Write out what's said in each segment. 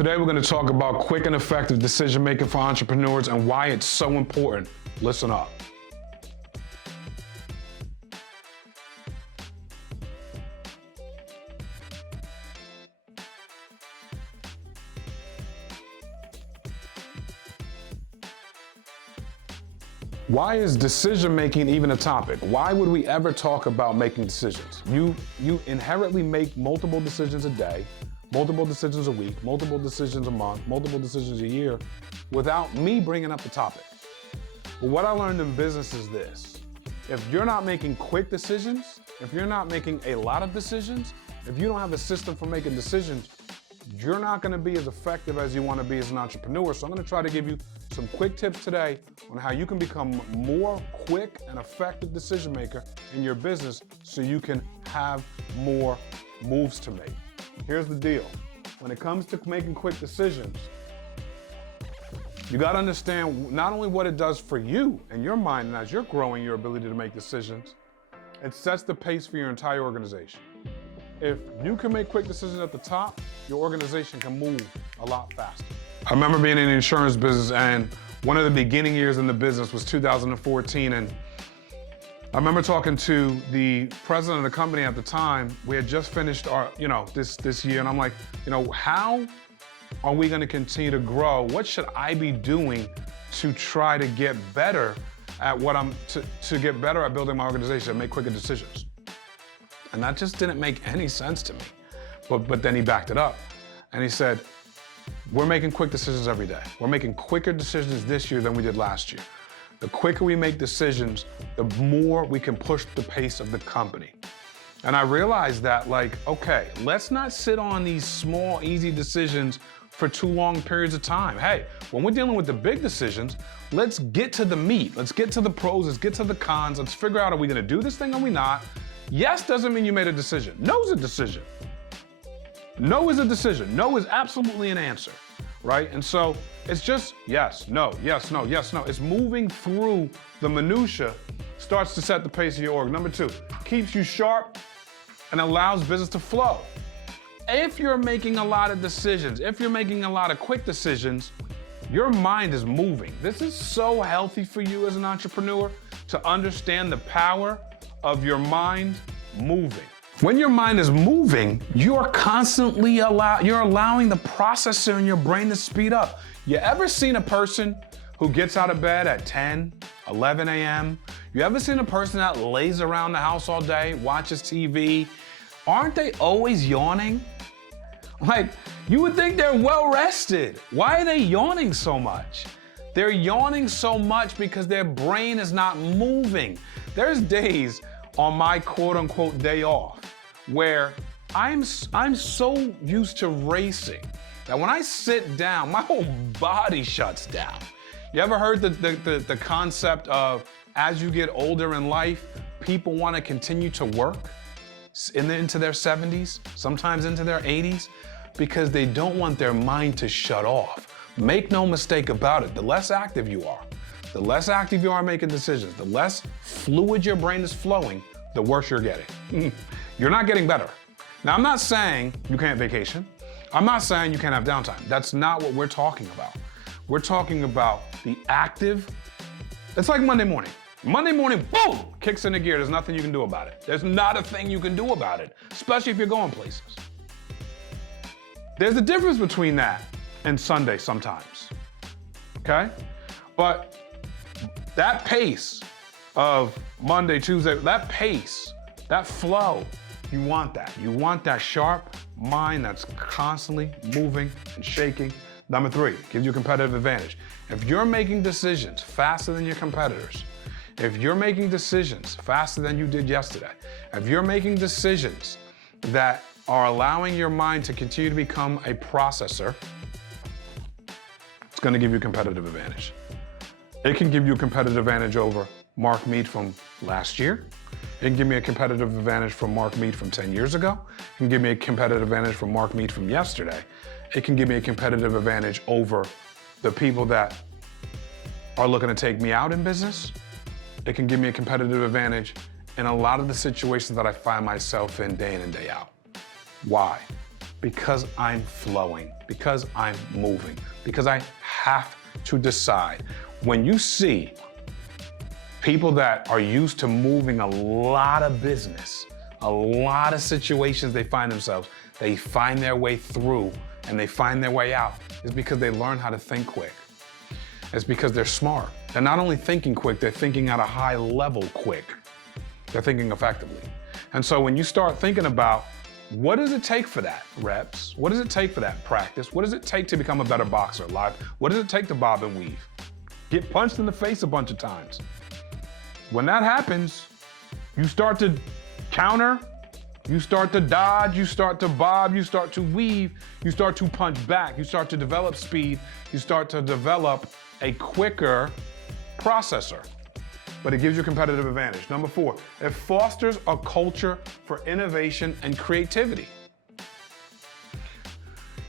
Today we're going to talk about quick and effective decision making for entrepreneurs and why it's so important. Listen up. Why is decision making even a topic? Why would we ever talk about making decisions? You inherently make multiple decisions a day, multiple decisions a week, multiple decisions a month, multiple decisions a year without me bringing up the topic. But what I learned in business is this: if you're not making quick decisions, if you're not making a lot of decisions, if you don't have a system for making decisions, you're not going to be as effective as you want to be as an entrepreneur. So I'm going to try to give you some quick tips today on how you can become more quick and effective decision maker in your business so you can have more moves to make. Here's the deal. When it comes to making quick decisions, you got to understand not only what it does for you and your mind, and as you're growing your ability to make decisions, it sets the pace for your entire organization. If you can make quick decisions at the top, your organization can move a lot faster. I remember being in the insurance business, and one of the beginning years in the business was 2014, and I remember talking to the president of the company at the time. We had just finished our, this year, and I'm like, how are we going to continue to grow? What should I be doing to try to get better at to get better at building my organization and make quicker decisions? And that just didn't make any sense to me. But then he backed it up, and he said, we're making quick decisions every day. We're making quicker decisions this year than we did last year. The quicker we make decisions, the more we can push the pace of the company. And I realized that, okay, let's not sit on these small, easy decisions for too long periods of time. Hey, when we're dealing with the big decisions, let's get to the meat. Let's get to the pros, let's get to the cons. Let's figure out, are we gonna do this thing or are we not? Yes doesn't mean you made a decision. No is a decision. No is a decision. No is absolutely an answer, right? And so it's just yes, no, yes, no, yes, no. It's moving through the minutia starts to set the pace of your org. Number two, keeps you sharp and allows business to flow. If you're making a lot of decisions, if you're making a lot of quick decisions, your mind is moving. This is so healthy for you as an entrepreneur to understand the power of your mind moving. When your mind is moving, you're constantly allowing the processor in your brain to speed up. You ever seen a person who gets out of bed at 10, 11 a.m.? You ever seen a person that lays around the house all day, watches TV? Aren't they always yawning? You would think they're well rested. Why are they yawning so much? They're yawning so much because their brain is not moving. There's days on my quote unquote day off where I'm so used to racing that when I sit down, my whole body shuts down. You ever heard the concept of, as you get older in life, people want to continue to work into their 70s, sometimes into their 80s, because they don't want their mind to shut off. Make no mistake about it, the less active you are, the less active you are making decisions, the less fluid your brain is flowing, the worse you're getting. You're not getting better. Now, I'm not saying you can't vacation. I'm not saying you can't have downtime. That's not what we're talking about. We're talking about the active. It's like Monday morning. Monday morning, boom, kicks into gear. There's nothing you can do about it. There's not a thing you can do about it, especially if you're going places. There's a difference between that and Sunday sometimes, okay? But that pace of Monday, Tuesday, that pace, that flow, you want that. You want that sharp mind that's constantly moving and shaking. Number three, gives you a competitive advantage. If you're making decisions faster than your competitors, if you're making decisions faster than you did yesterday, if you're making decisions that are allowing your mind to continue to become a processor, it's going to give you a competitive advantage. It can give you a competitive advantage over Mark Mead from last year. It can give me a competitive advantage from Mark Mead from 10 years ago. It can give me a competitive advantage from Mark Mead from yesterday. It can give me a competitive advantage over the people that are looking to take me out in business. It can give me a competitive advantage in a lot of the situations that I find myself in day out. Why? Because I'm flowing, because I'm moving, because I have to decide. When you see people that are used to moving a lot of business, a lot of situations they find themselves, they find their way through and they find their way out, is because they learn how to think quick. It's because they're smart. They're not only thinking quick, they're thinking at a high level quick. They're thinking effectively. And so when you start thinking about what does it take for that reps? What does it take for that practice? What does it take to become a better boxer live? What does it take to bob and weave? Get punched in the face a bunch of times. When that happens, you start to counter, you start to dodge, you start to bob, you start to weave, you start to punch back, you start to develop speed, you start to develop a quicker processor. But it gives you a competitive advantage. Number 4, it fosters a culture for innovation and creativity.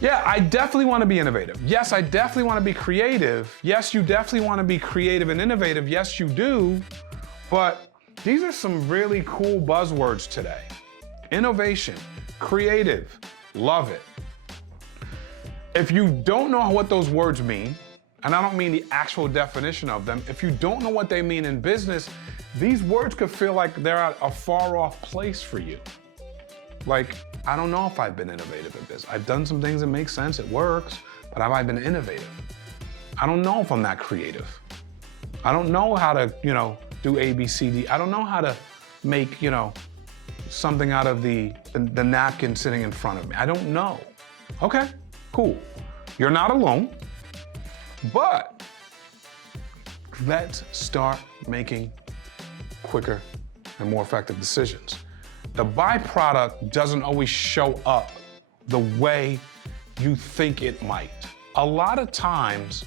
Yeah, I definitely want to be innovative. Yes, I definitely want to be creative. Yes, you definitely want to be creative and innovative. Yes, you do. But these are some really cool buzzwords today. Innovation, creative, love it. If you don't know what those words mean, and I don't mean the actual definition of them, if you don't know what they mean in business, these words could feel like they're at a far off place for you. Like, I don't know if I've been innovative in business. I've done some things that make sense, it works, but have I been innovative? I don't know if I'm that creative. I don't know how to, do A, B, C, D. I don't know how to make, something out of the napkin sitting in front of me. I don't know. Okay, cool. You're not alone. But let's start making quicker and more effective decisions. The byproduct doesn't always show up the way you think it might. A lot of times,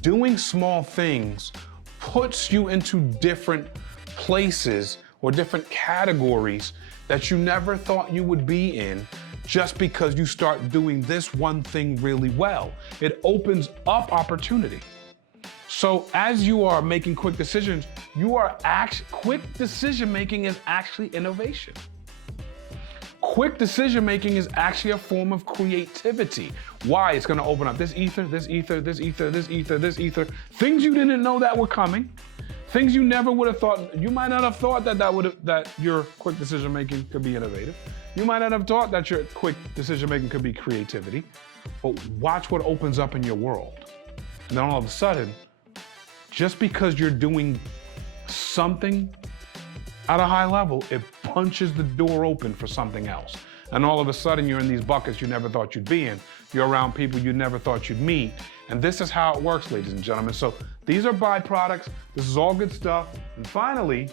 doing small things puts you into different places or different categories that you never thought you would be in, just because you start doing this one thing really well. It opens up opportunity. So as you are making quick decisions, quick decision making is actually innovation. Quick decision making is actually a form of creativity. Why? It's gonna open up this ether, this ether, this ether, this ether, this ether. Things you didn't know that were coming. Things you never would have thought. You might not have thought that your quick decision making could be innovative. You might not have thought that your quick decision making could be creativity. But watch what opens up in your world. And then all of a sudden, just because you're doing something at a high level, it punches the door open for something else. And all of a sudden, you're in these buckets you never thought you'd be in. You're around people you never thought you'd meet. And this is how it works, ladies and gentlemen. So these are byproducts. This is all good stuff. And finally,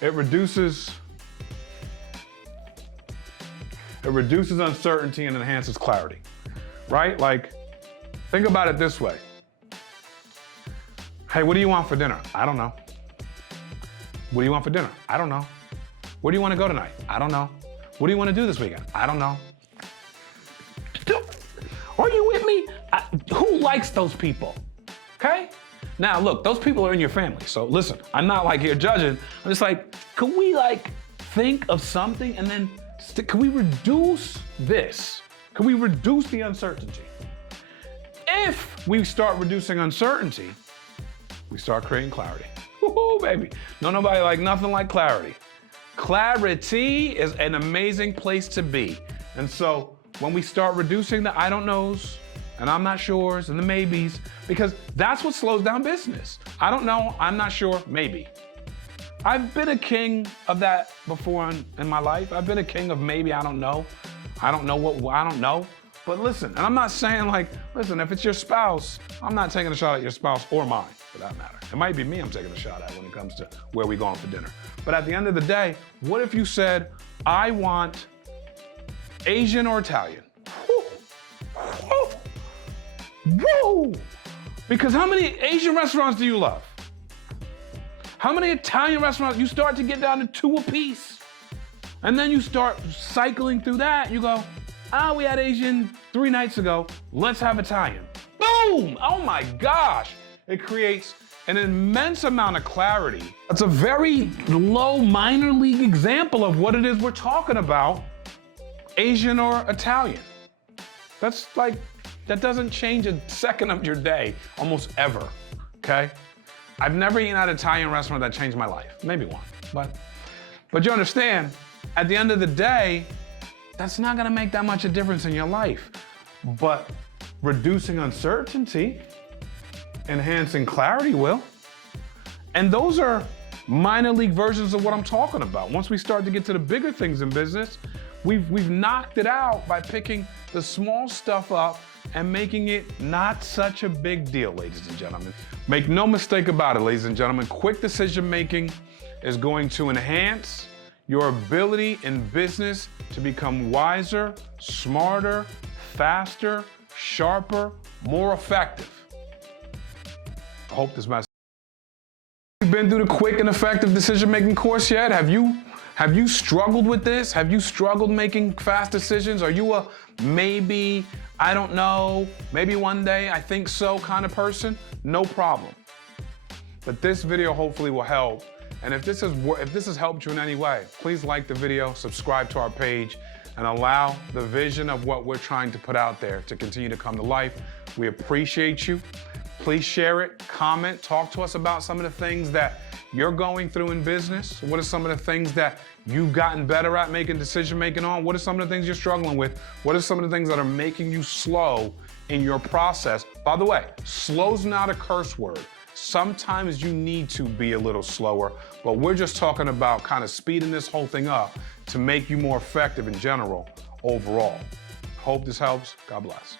it reduces uncertainty and enhances clarity, right? Like, think about it this way. Hey, what do you want for dinner? I don't know. What do you want for dinner? I don't know. Where do you want to go tonight? I don't know. What do you want to do this weekend? I don't know. Are you with me? Who likes those people? Okay? Now, look, those people are in your family. So listen, I'm not like here judging. I'm just like, can we think of something and then can we reduce this? Can we reduce the uncertainty? If we start reducing uncertainty, we start creating clarity. Woohoo, baby. Nobody like nothing like clarity. Clarity is an amazing place to be. And so when we start reducing the I don't knows and I'm not sures and the maybes, because that's what slows down business. I don't know, I'm not sure, maybe. I've been a king of that before in my life. I've been a king of maybe, I don't know. I don't know what, I don't know. But listen, and I'm not saying listen, if it's your spouse, I'm not taking a shot at your spouse or mine, for that matter. It might be me I'm taking a shot at when it comes to where we're going for dinner. But at the end of the day, what if you said, I want Asian or Italian? Woo! Woo! Because how many Asian restaurants do you love? How many Italian restaurants? You start to get down to 2 apiece. And then you start cycling through that. You go, we had Asian 3 nights ago. Let's have Italian. Boom! Oh my gosh. It creates an immense amount of clarity. It's a very low minor league example of what it is we're talking about Asian or Italian. That doesn't change a second of your day, almost ever, okay? I've never eaten at an Italian restaurant that changed my life. Maybe one, but you understand, at the end of the day, that's not gonna make that much a difference in your life. But reducing uncertainty, enhancing clarity will. And those are minor league versions of what I'm talking about. Once we start to get to the bigger things in business, we've knocked it out by picking the small stuff up and making it not such a big deal, ladies and gentlemen. Make no mistake about it, ladies and gentlemen, quick decision making is going to enhance your ability in business to become wiser, smarter, faster, sharper, more effective. I hope this message. You've been through the quick and effective decision-making course yet? Have you struggled with this? Have you struggled making fast decisions? Are you a maybe, I don't know, maybe one day, I think so kind of person? No problem. But this video hopefully will help. And if this has helped you in any way, please like the video, subscribe to our page, and allow the vision of what we're trying to put out there to continue to come to life. We appreciate you. Please share it, comment, talk to us about some of the things that you're going through in business. What are some of the things that you've gotten better at making decision making on? What are some of the things you're struggling with? What are some of the things that are making you slow in your process? By the way, slow's not a curse word. Sometimes you need to be a little slower, but we're just talking about kind of speeding this whole thing up to make you more effective in general overall. Hope this helps. God bless.